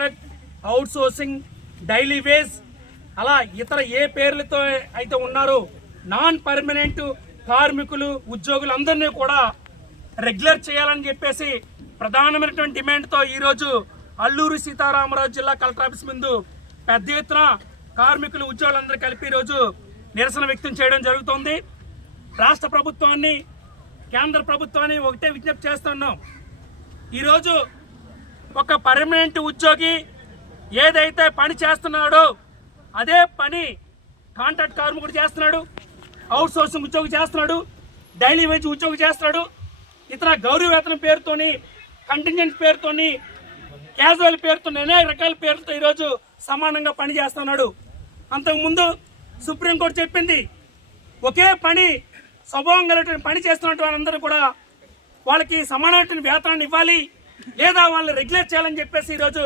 Contract, out sourcing, daily wage, అలా ఇతర ఏ పేర్లతో అయితే ఉన్నారో నాన్ పర్మనెంట్ కార్మికులు ఉద్యోగులు అందరినీ కూడా రెగ్యులర్ చేయాలని చెప్పేసి ప్రధానమైనటువంటి డిమాండ్తో ఈరోజు అల్లూరి సీతారామరాజు జిల్లా కలెక్టర్ ఆఫీస్ ముందు పెద్ద ఎత్తున కార్మికులు ఉద్యోగులందరూ కలిపి ఈరోజు నిరసన వ్యక్తం చేయడం జరుగుతోంది. రాష్ట్ర ప్రభుత్వాన్ని, కేంద్ర ప్రభుత్వాన్ని ఒకటే విజ్ఞప్తి చేస్తున్నాం. ఈరోజు ఒక పర్మనెంట్ ఉద్యోగి ఏదైతే పని చేస్తున్నాడో అదే పని కాంట్రాక్ట్ కార్మికుడు చేస్తున్నాడు, అవుట్ సోర్సింగ్ ఉద్యోగి చేస్తున్నాడు, డైలీ వేజ్ ఉద్యోగి చేస్తున్నాడు, ఇతర గౌరవ వేతనం పేరుతోని, కంటింజెంట్ పేరుతోని, క్యాజువల్ పేరుతో, అనేక రకాల పేర్లతో ఈరోజు సమానంగా పని చేస్తున్నాడు. అంతకుముందు సుప్రీంకోర్టు చెప్పింది ఒకే పని స్వభావం కలిగిన పని చేస్తున్నటువంటి వాళ్ళందరూ కూడా వాళ్ళకి సమానమైన వేతనాన్ని ఇవ్వాలి లేదా వాళ్ళని రెగ్యులేట్ చేయాలని చెప్పేసి ఈరోజు